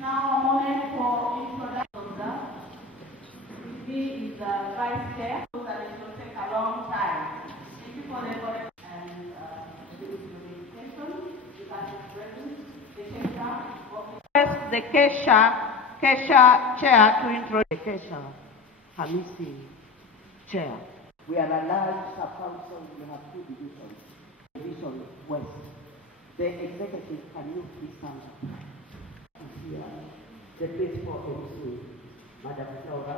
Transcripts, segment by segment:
Now a moment for introduction. He is the vice chair, so that it will take a long time. Thank you for the and the invitation. You can present the Kesha chair to introduce the Kesha Hamisi chair. We are a large sub-council. We have two divisions. Division West. The executive, can you please stand up? Here, the principal MC, Madam Selva.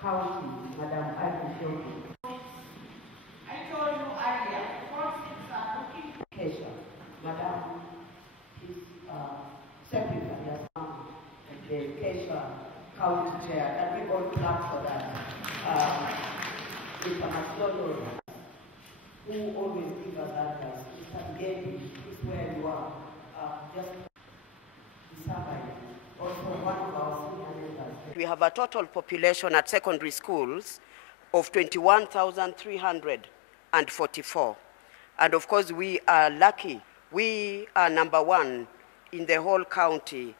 County, Madam Ivy. I told you earlier, forces are looking. Kesha, Madam, his secretary, the Kesha County Chair, and we all clap for that. Mr. Masono, who always gives us advice. Mr. Gedi is where you are. Just also one of our senior members. We have a total population at secondary schools of 21,344. And of course, we are lucky. We are #1 in the whole county.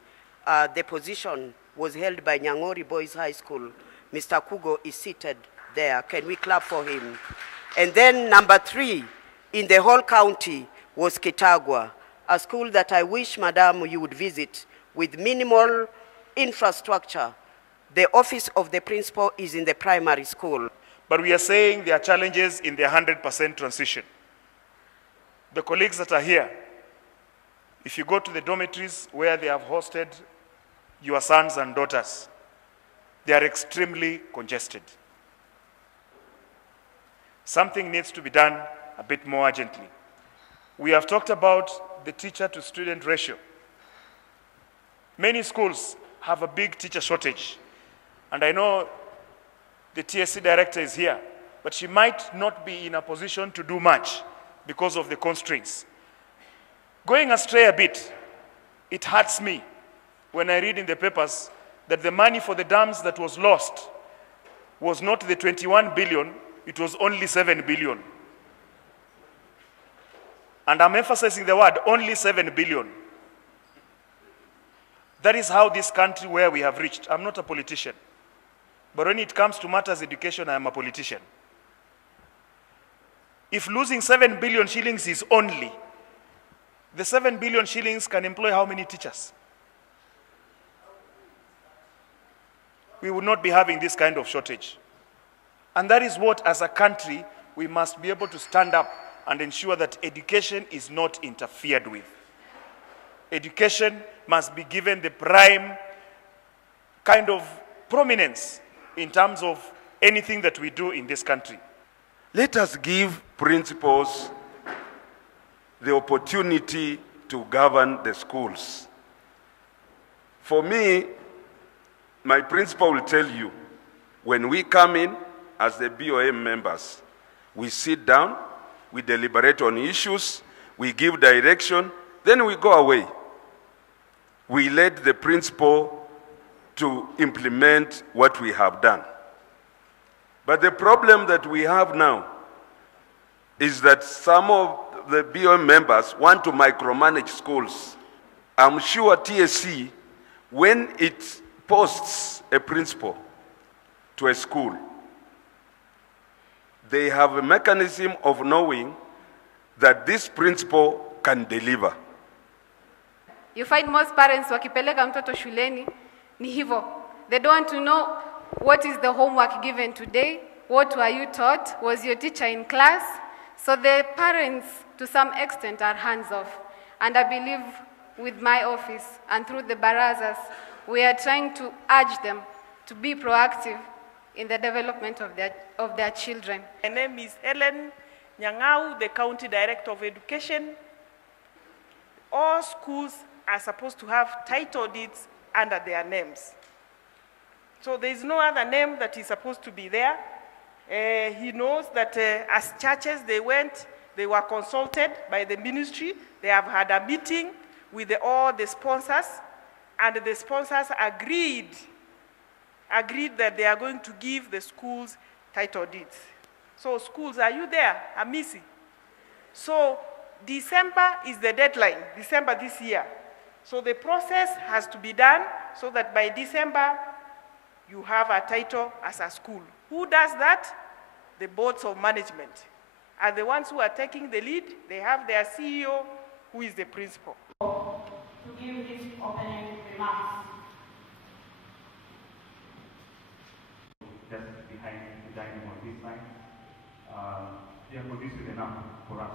The position was held by Nyangori Boys High School. Mr. Kugo is seated there. Can we clap for him? And then #3 in the whole county was Kitagwa, a school that I wish, Madam, you would visit with minimal infrastructure. The office of the principal is in the primary school. But we are saying there are challenges in the 100% transition. The colleagues that are here, if you go to the dormitories where they have hosted your sons and daughters, they are extremely congested. Something needs to be done a bit more urgently. We have talked about the teacher-to-student ratio. Many schools have a big teacher shortage. And I know the TSC director is here, but she might not be in a position to do much because of the constraints. Going astray a bit, it hurts me when I read in the papers that the money for the dams that was lost was not the 21 billion, it was only 7 billion. And I'm emphasizing the word, only 7 billion. That is how this country where we have reached. I'm not a politician. But when it comes to matters education, I am a politician. If losing 7 billion shillings is only, the 7 billion shillings can employ how many teachers? We would not be having this kind of shortage. And that is what, as a country, we must be able to stand up and ensure that education is not interfered with. Education must be given the prime kind of prominence in terms of anything that we do in this country. Let us give principals the opportunity to govern the schools. For me, my principal will tell you, when we come in as the BOM members, we sit down, we deliberate on issues, we give direction, then we go away. We let the principal to implement what we have done. But the problem that we have now is that some of the BOM members want to micromanage schools. I'm sure TSC, when it posts a principal to a school, they have a mechanism of knowing that this principal can deliver. You find most parents wakipeleka mtoto shuleni ni hivyo. They don't want to know what is the homework given today, what were you taught, was your teacher in class? So the parents, to some extent, are hands-off. And I believe with my office and through the barazas, we are trying to urge them to be proactive in the development of their children. My name is Helen Nyangau, the County Director of Education. All schools are supposed to have title deeds under their names. So there is no other name that is supposed to be there. He knows that as churches they were consulted by the ministry. They have had a meeting with all the sponsors, and the sponsors agreed that they are going to give the schools title deeds. So schools, are you there? Hamisi. So December is the deadline, December this year. So the process has to be done so that by December, you have a title as a school. Who does that? The boards of management are the ones who are taking the lead. They have their CEO, who is the principal. To give his opening remarks. Just behind the dining on this side. Therefore, this is enough for us.